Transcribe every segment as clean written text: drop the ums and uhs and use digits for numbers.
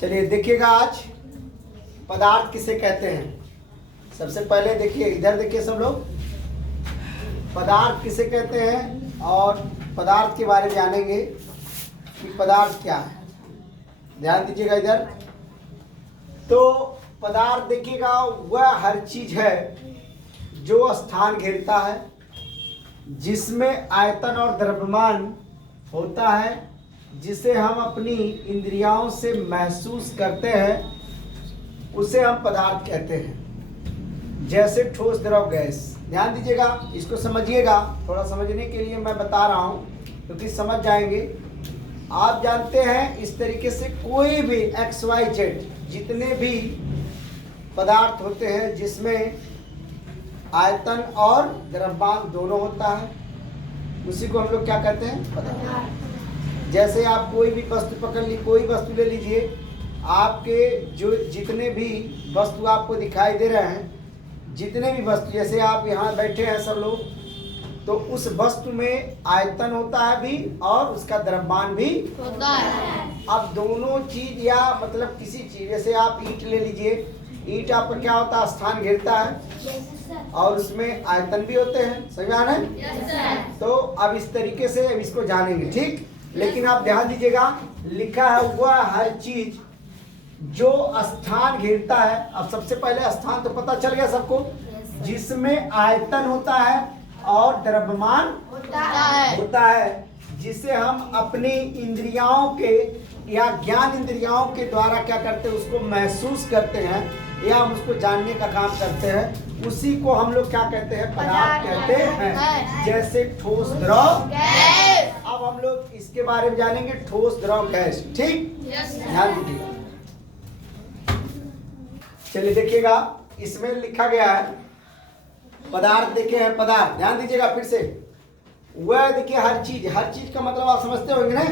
चलिए देखिएगा आज पदार्थ किसे कहते हैं। सबसे पहले देखिए, इधर देखिए सब लोग, पदार्थ किसे कहते हैं और पदार्थ के बारे में जानेंगे कि पदार्थ क्या है। ध्यान दीजिएगा इधर। तो पदार्थ देखिएगा वह हर चीज है जो स्थान घेरता है, जिसमें आयतन और द्रव्यमान होता है, जिसे हम अपनी इंद्रियों से महसूस करते हैं, उसे हम पदार्थ कहते हैं। जैसे ठोस, द्रव, गैस। ध्यान दीजिएगा, इसको समझिएगा। थोड़ा समझने के लिए मैं बता रहा हूँ क्योंकि समझ जाएंगे। आप जानते हैं इस तरीके से कोई भी XYZ जितने भी पदार्थ होते हैं जिसमें आयतन और द्रव्यमान दोनों होता है, उसी को हम लोग क्या कहते हैं? पदार्थ। जैसे आप कोई भी वस्तु पकड़ ली, कोई वस्तु ले लीजिए, आपके जो जितने भी वस्तु आपको दिखाई दे रहे हैं, जितने भी वस्तु, जैसे आप यहाँ बैठे हैं सब लोग, तो उस वस्तु में आयतन होता है भी और उसका द्रव्यमान भी होता है। अब दोनों चीज या मतलब किसी चीज, जैसे आप ईंट ले लीजिए, ईंट आपका क्या होता है? स्थान घेरता है और उसमें आयतन भी होते हैं। समझ आ रहा है? तो अब इस तरीके से अब इसको जानेंगे, ठीक। लेकिन आप ध्यान दीजिएगा, लिखा है वह हर चीज जो स्थान घेरता है। अब सबसे पहले स्थान तो पता चल गया सबको, जिसमें आयतन होता है और द्रव्यमान होता है, जिसे हम अपनी इंद्रियों के या ज्ञान इंद्रियों के द्वारा क्या करते हैं? उसको महसूस करते हैं या हम उसको जानने का काम करते हैं। उसी को हम लोग क्या कहते हैं? पदार्थ कहते हैं। जैसे ठोस, द्रव, गैस। अब हम लोग इसके बारे में जानेंगे, ठोस, द्रव, गैस। ठीक, ध्यान दीजिएगा। चलिए देखिएगा, इसमें लिखा गया है पदार्थ। देखे हैं पदार्थ, ध्यान दीजिएगा फिर से। वह देखिए हर चीज, हर चीज का मतलब आप समझते होंगे ना?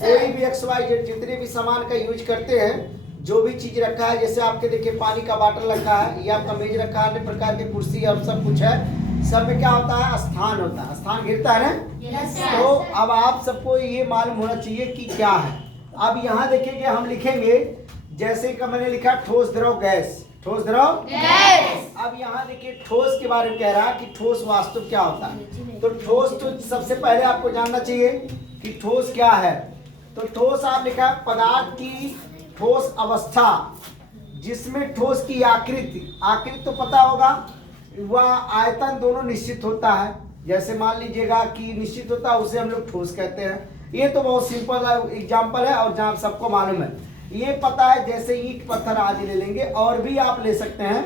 कोई भी XYZ जितने भी सामान का यूज करते हैं, जो भी चीज रखा है, जैसे आपके देखिए पानी का बॉटल रखा है, ये आपका मेज रखा है, अन्य प्रकार की कुर्सी और सब कुछ है, सब में क्या होता है? स्थान होता है, स्थान घेरता है ना? तो अब आप सबको ये मालूम होना चाहिए कि क्या है। अब यहाँ देखेंगे, हम लिखेंगे जैसे कि मैंने लिखा ठोस, द्रव, गैस। ठोस, द्रव, गैस। अब यहाँ देखिए ठोस के बारे में कह रहा है कि ठोस वास्तव क्या होता है। तो ठोस तो सबसे पहले आपको जानना चाहिए कि ठोस क्या है। तो ठोस आप लिखा है पदार्थ की ठोस अवस्था, जिसमें ठोस की आकृति, आकृति तो पता होगा, वह आयतन दोनों निश्चित होता है। जैसे मान लीजिएगा कि निश्चित होता है, उसे हम लोग ठोस कहते हैं। ये तो बहुत सिंपल एग्जाम्पल है और जहाँ सबको मालूम है, ये पता है। जैसे ईंट, पत्थर आदि ले लेंगे, और भी आप ले सकते हैं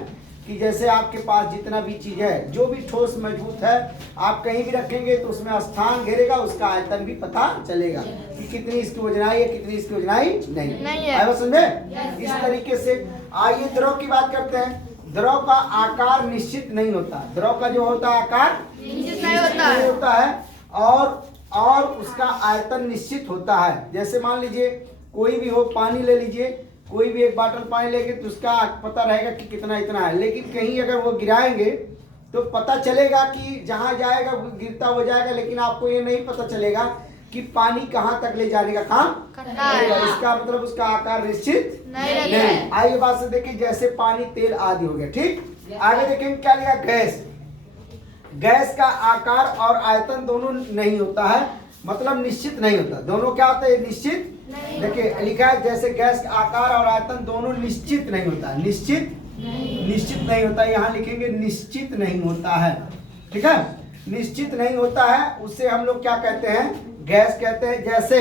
कि जैसे आपके पास जितना भी चीज है, जो भी ठोस मजबूत है, आप कहीं भी रखेंगे तो उसमें स्थान घेरेगा, उसका आयतन भी पता चलेगा कि कितनी इसकी वजनाई है, कितनी इसकी वजनाई नहीं है। समझे? इस तरीके से आइए द्रव की बात करते हैं। द्रव का आकार निश्चित नहीं होता। द्रव का जो होता है आकार निश्चित नहीं होता है और उसका आयतन निश्चित होता है। जैसे मान लीजिए कोई भी हो, पानी ले लीजिए, कोई भी एक बॉटल पानी लेंगे तो उसका पता रहेगा कि कितना इतना है। लेकिन कहीं अगर वो गिराएंगे तो पता चलेगा कि जहाँ जाएगा गिरता हो जाएगा, लेकिन आपको ये नहीं पता चलेगा कि पानी कहाँ तक ले जाने का काम करेगा। इसका मतलब उसका आकार निश्चित नहीं। आइए बात से देखिए, जैसे पानी, तेल आदि हो गया। ठीक, आगे देखेंगे क्या लिखा? गैस। गैस का आकार और आयतन दोनों नहीं होता है, मतलब निश्चित नहीं होता। दोनों क्या होता है? निश्चित। देखिए लिखा है जैसे गैस का आकार और आयतन दोनों निश्चित नहीं होता है। निश्चित नहीं होता है। यहाँ लिखेंगे निश्चित नहीं होता है। ठीक है, निश्चित नहीं होता है, उससे हम लोग क्या कहते हैं? गैस कहते हैं। जैसे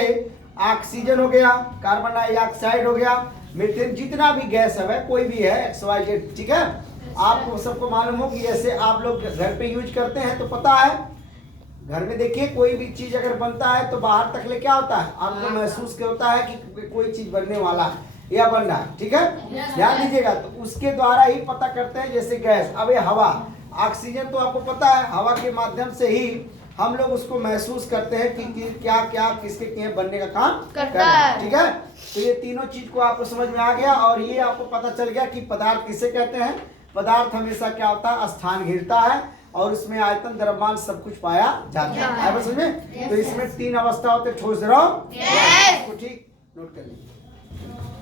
ऑक्सीजन हो गया, कार्बन डाइऑक्साइड हो गया, मीथेन, जितना भी गैस है कोई भी है XYZ। ठीक है, आपको सबको मालूम हो कि जैसे आप लोग घर पे यूज करते हैं तो पता है, घर में देखिए कोई भी चीज अगर बनता है तो बाहर तक ले क्या होता है? आपको महसूस क्या होता है कि कोई चीज बनने वाला है या बन रहा है। ठीक है, ध्यान दीजिएगा। तो उसके द्वारा ही पता करते हैं। जैसे गैस, अब ये हवा, ऑक्सीजन तो आपको पता है, हवा के माध्यम से ही हम लोग उसको महसूस करते हैं कि क्या क्या किसके क्या बनने का काम करता है। ठीक है, तो ये तीनों चीज को आपको समझ में आ गया और ये आपको पता चल गया कि पदार्थ किसे कहते हैं। पदार्थ हमेशा क्या होता है? स्थान घेरता है और उसमें आयतन, द्रव्यमान सब कुछ पाया जाता है। समझ में? तो इसमें तीन अवस्था होते, ठोस, द्रव, गैस। इसको ठीक नोट कर लीजिए।